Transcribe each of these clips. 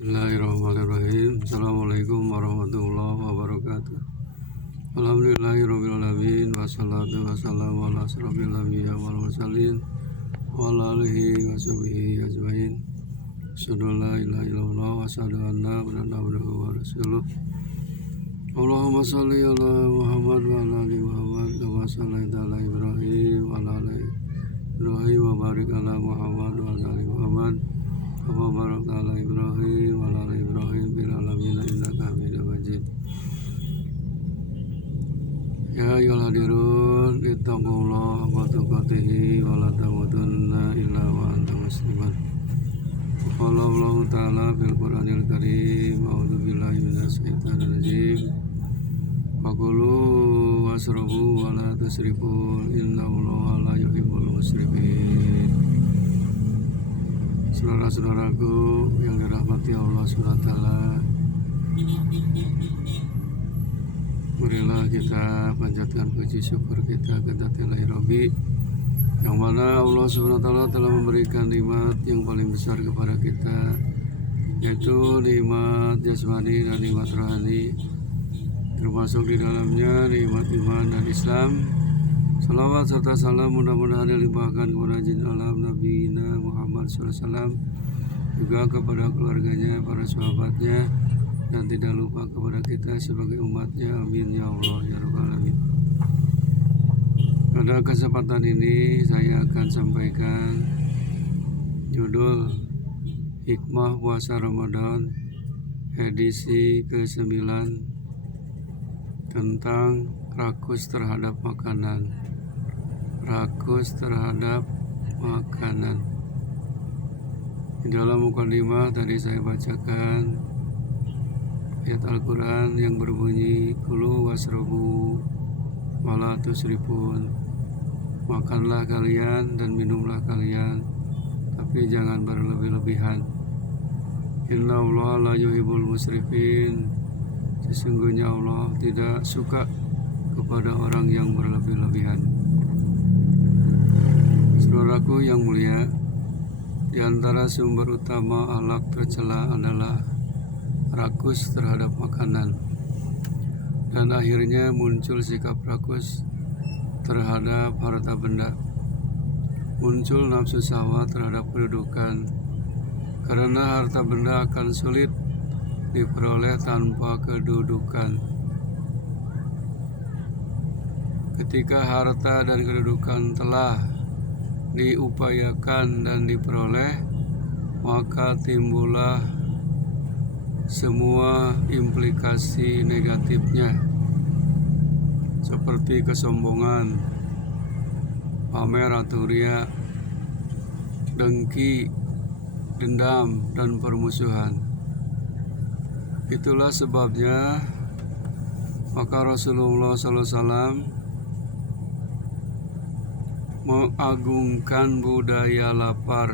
Bismillahirrahmanirrahim. Assalamualaikum warahmatullahi wabarakatuh. Alhamdulillahirabbil alamin wassalatu wassalamu ala asrofil anbiya wal mursalin wa ala alihi washabihi ajmain. Asyhadu an la ilaha illallah wa asyhadu anna Muhammadan abduhu wa rasuluh. Allahumma shalli ala Muhammad wa ala ali Muhammad kama shallaita ala Ibrahim wa ala ali Ibrahim wa barik ala Muhammad wa ala ali Muhammad kama barakta ala Ibrahim wa ala ali Ibrahim fil alamin innaka Hamidum Majid. Ya ayyuhal hadirun ittaqullaha haqqa tuqatih wa la tamutunna illa wa antum muslimun. Qala Allah ta'ala fil Qur'anil Karim, a'udzu billahi minasy syaithanir rajim. Faqulu wasrabu wa la tusrifu innallaha la yuhibbul musrifin. Saudara-saudaraku yang dirahmati Allah SWT, marilah kita panjatkan puji syukur kita ke Dzatil Rabbi, yang mana Allah SWT telah memberikan nikmat yang paling besar kepada kita, yaitu nikmat jasmani dan nikmat rohani, termasuk di dalamnya nikmat iman dan Islam. Salawat serta salam mudah-mudahan dilimpahkan kepada jin alam Nabi Muhammad SAW, juga kepada keluarganya, para sahabatnya, dan tidak lupa kepada kita sebagai umatnya. Amin ya Allah ya Rabbal Alamin. Pada kesempatan ini saya akan sampaikan judul Hikmah Puasa Ramadan edisi ke-9 tentang rakus terhadap makanan. Rakus terhadap makanan. Di dalam mukadimah tadi saya bacakan ayat Al-Quran yang berbunyi kulu wasrabu wala tusrifun, makanlah kalian dan minumlah kalian, tapi jangan berlebih-lebihan. Innallaha la yuhibbul musrifin, sesungguhnya Allah tidak suka kepada orang yang berlebih-lebihan. Saudaraku yang mulia, di antara sumber utama akhlak tercela adalah rakus terhadap makanan, dan akhirnya muncul sikap rakus terhadap harta benda. Muncul nafsu syahwat terhadap kedudukan, karena harta benda akan sulit diperoleh tanpa kedudukan. Ketika harta dan kedudukan telah diupayakan dan diperoleh, maka timbullah semua implikasi negatifnya, seperti kesombongan, pamer atau riya, dengki, dendam, dan permusuhan. Itulah sebabnya maka Rasulullah SAW mengagungkan budaya lapar.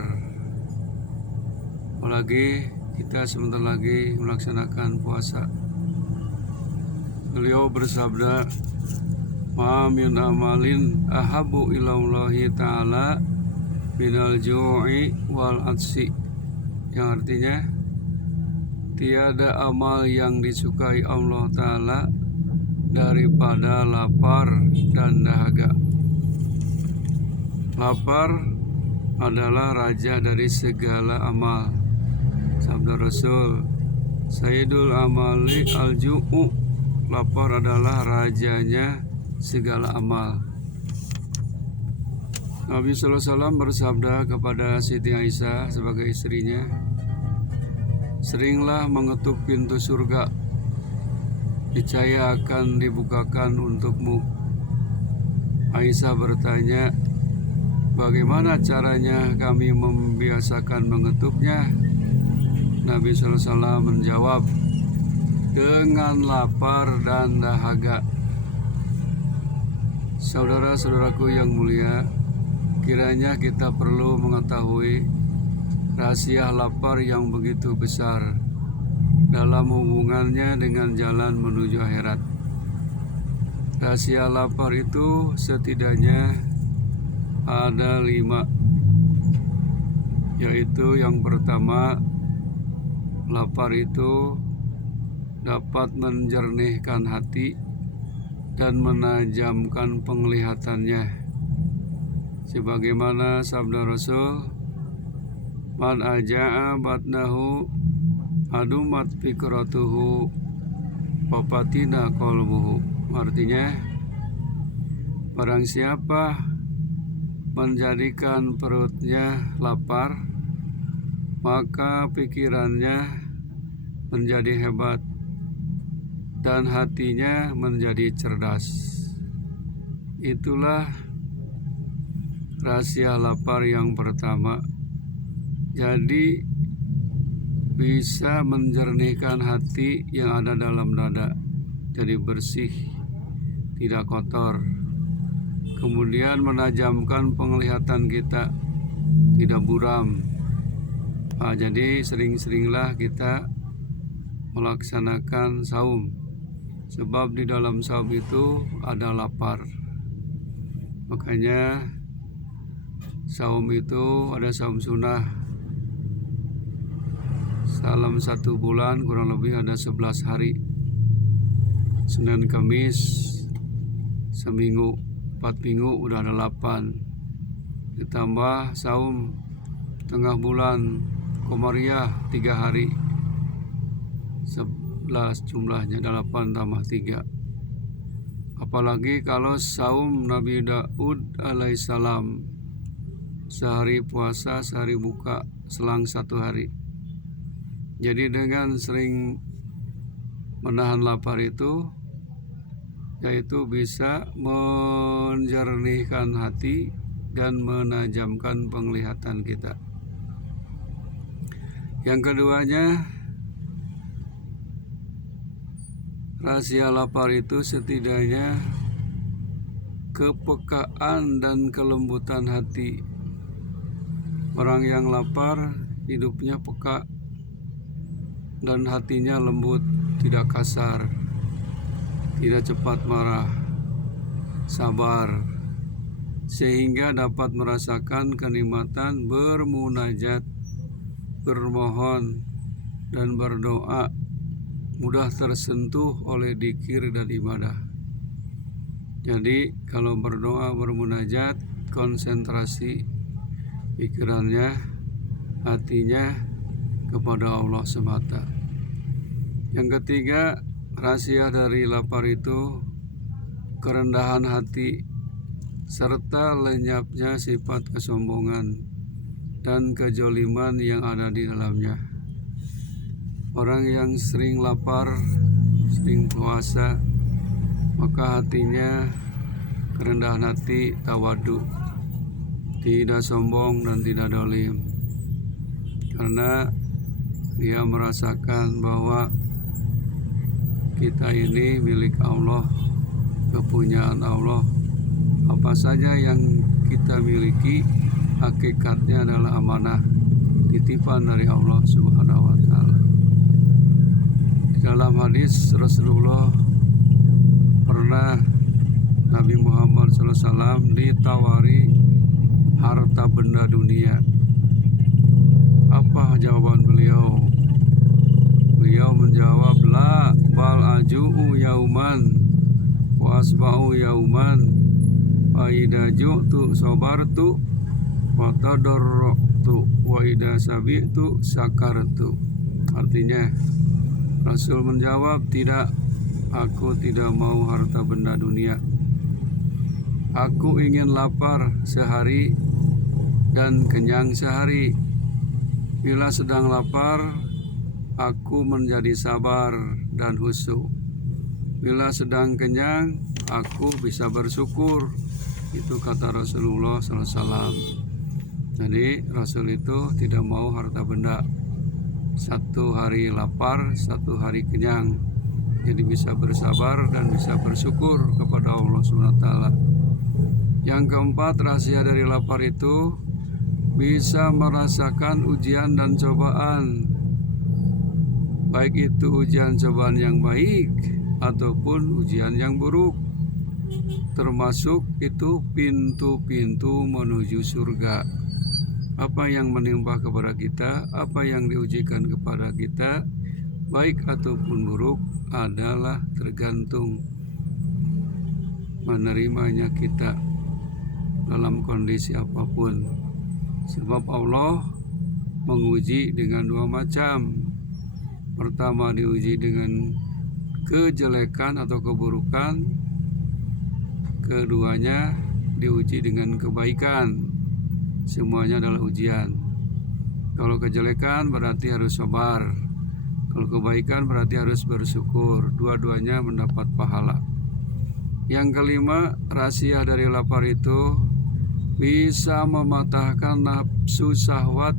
Apalagi kita sebentar lagi melaksanakan puasa. Beliau bersabda, ma min amalin ahabu ilallahi ta'ala minal ju'i wal atsi, yang artinya tiada amal yang disukai Allah Ta'ala daripada lapar dan dahaga. Lapar adalah raja dari segala amal. Sabda Rasul, Sayyidul amali al-ju'u, lapar adalah rajanya segala amal. Nabi SAW bersabda kepada Siti Aisyah sebagai istrinya, seringlah mengetuk pintu surga, niscaya akan dibukakan untukmu. Aisyah bertanya, bagaimana caranya kami membiasakan mengetuknya? Nabi SAW menjawab, dengan lapar dan dahaga. Saudara-saudaraku yang mulia, kiranya kita perlu mengetahui rahasia lapar yang begitu besar dalam hubungannya dengan jalan menuju akhirat. Rahasia lapar itu setidaknya ada 5, yaitu yang pertama, lapar itu dapat menjernihkan hati dan menajamkan penglihatannya. Sebagaimana sabda Rasul, man aja'a batnahu adumat fikratuhu wapatina qalbuhu. Artinya, barang siapa menjadikan perutnya lapar, maka pikirannya menjadi hebat dan hatinya menjadi cerdas. Itulah rahasia lapar yang pertama. Jadi bisa menjernihkan hati yang ada dalam dada, jadi bersih, tidak kotor. Kemudian menajamkan penglihatan kita, tidak buram. Jadi sering-seringlah kita melaksanakan saum, sebab di dalam saum itu ada lapar. Makanya saum itu ada saum sunnah. Dalam 1 bulan kurang lebih ada 11 hari. Senin Kamis seminggu, 4 minggu udah ada 8. Ditambah saum tengah bulan Komariah 3 hari, 11 jumlahnya, 8 tambah 3. Apalagi kalau saum Nabi Daud alaihissalam, sehari puasa, sehari buka, selang 1 hari. Jadi dengan sering menahan lapar itu, yaitu bisa menjernihkan hati dan menajamkan penglihatan kita. Yang keduanya, rahasia lapar itu setidaknya kepekaan dan kelembutan hati. Orang yang lapar hidupnya peka dan hatinya lembut, tidak kasar, tidak cepat marah, sabar, sehingga dapat merasakan kenikmatan bermunajat, bermohon, dan berdoa, mudah tersentuh oleh dzikir dan ibadah. Jadi kalau berdoa, bermunajat, konsentrasi pikirannya, hatinya kepada Allah semata. Yang ketiga, rahasia dari lapar itu kerendahan hati serta lenyapnya sifat kesombongan dan kejoliman yang ada di dalamnya. Orang yang sering lapar, sering puasa, maka hatinya kerendahan hati, tawadu, tidak sombong dan tidak dolim, karena dia merasakan bahwa kita ini milik Allah, kepunyaan Allah. Apa saja yang kita miliki hakikatnya adalah amanah, titipan dari Allah Subhanahu wa Ta'ala. Di dalam hadis Rasulullah pernah Nabi Muhammad SAW ditawari harta benda dunia. Apa jawaban beliau? Beliau menjawab, la bal aju'u yauman wa asba'u yauman wa idza ju'tu sabartu wa tadarratu wa idza sabitu sakartu. Artinya Rasul menjawab, tidak, aku tidak mau harta benda dunia. Aku ingin lapar sehari dan kenyang sehari. Bila sedang lapar, aku menjadi sabar dan khusyuk. Bila sedang kenyang, aku bisa bersyukur. Itu kata Rasulullah SAW. Jadi Rasul itu tidak mau harta benda. 1 hari lapar, 1 hari kenyang. Jadi bisa bersabar dan bisa bersyukur kepada Allah SWT. Yang keempat, rahasia dari lapar itu bisa merasakan ujian dan cobaan, baik itu ujian cobaan yang baik ataupun ujian yang buruk, termasuk itu pintu-pintu menuju surga. apa yang menimpa kepada kita, apa yang diujikan kepada kita, baik ataupun buruk, adalah tergantung menerimanya kita dalam kondisi apapun. Sebab Allah menguji dengan dua macam. Pertama diuji dengan kejelekan atau keburukan, keduanya diuji dengan kebaikan. Semuanya adalah ujian. Kalau kejelekan berarti harus sabar. Kalau kebaikan berarti harus bersyukur. Dua-duanya mendapat pahala. Yang kelima, rahasia dari lapar itu bisa mematahkan nafsu syahwat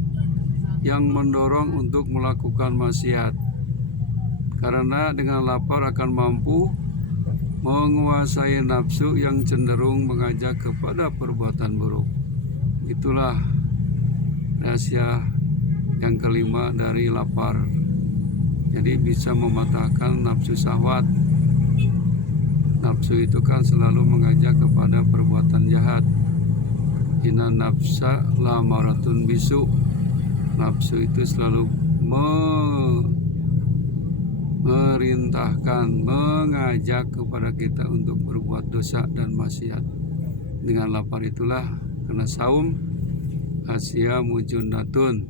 yang mendorong untuk melakukan maksiat. Karena dengan lapar akan mampu menguasai nafsu yang cenderung mengajak kepada perbuatan buruk. Itulah rahasia yang kelima dari lapar. Jadi bisa mematahkan nafsu syahwat. Nafsu itu kan selalu mengajak kepada perbuatan jahat. Inna nafsa lamaratun bisu. Nafsu itu selalu merintahkan, mengajak kepada kita untuk berbuat dosa dan maksiat. Dengan lapar itulah, karena saum Asia mujunatun,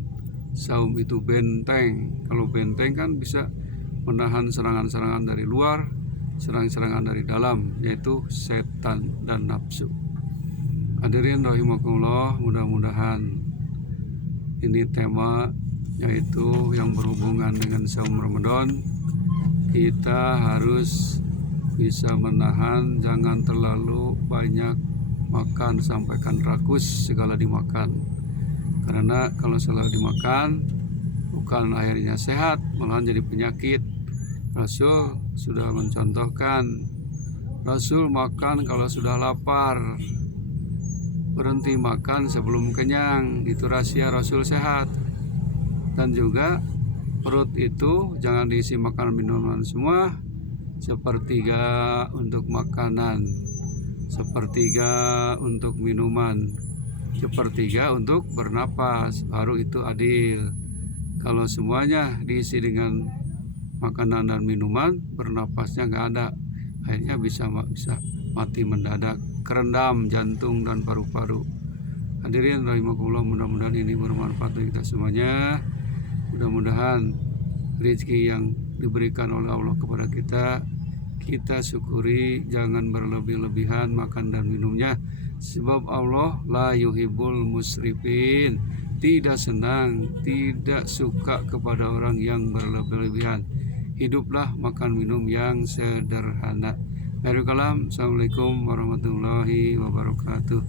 saum itu benteng. Kalau benteng kan bisa menahan serangan-serangan dari luar, serangan-serangan dari dalam, yaitu setan dan nafsu. Hadirin rahimakumullah, mudah-mudahan ini tema yaitu yang berhubungan dengan saum Ramadan. Kita harus bisa menahan, jangan terlalu banyak makan sampai kan rakus segala dimakan. Karena kalau selalu dimakan bukan akhirnya sehat, malahan jadi penyakit. Rasul sudah mencontohkan, Rasul makan kalau sudah lapar, berhenti makan sebelum kenyang. Itu rahasia Rasul sehat. Dan juga perut itu jangan diisi makanan minuman semua, sepertiga untuk makanan, sepertiga untuk minuman, sepertiga untuk bernapas, baru itu adil. Kalau semuanya diisi dengan makanan dan minuman, bernapasnya nggak ada, akhirnya bisa mati mendadak, kerendam jantung dan paru-paru. Hadirin rahimakumullah, mudah-mudahan ini bermanfaat bagi kita semuanya. Mudah-mudahan rezeki yang diberikan oleh Allah kepada kita syukuri, jangan berlebih-lebihan makan dan minumnya. Sebab Allah la yuhibbul musrifin, tidak senang, tidak suka kepada orang yang berlebih-lebihan. Hiduplah makan minum yang sederhana. Assalamualaikum warahmatullahi wabarakatuh.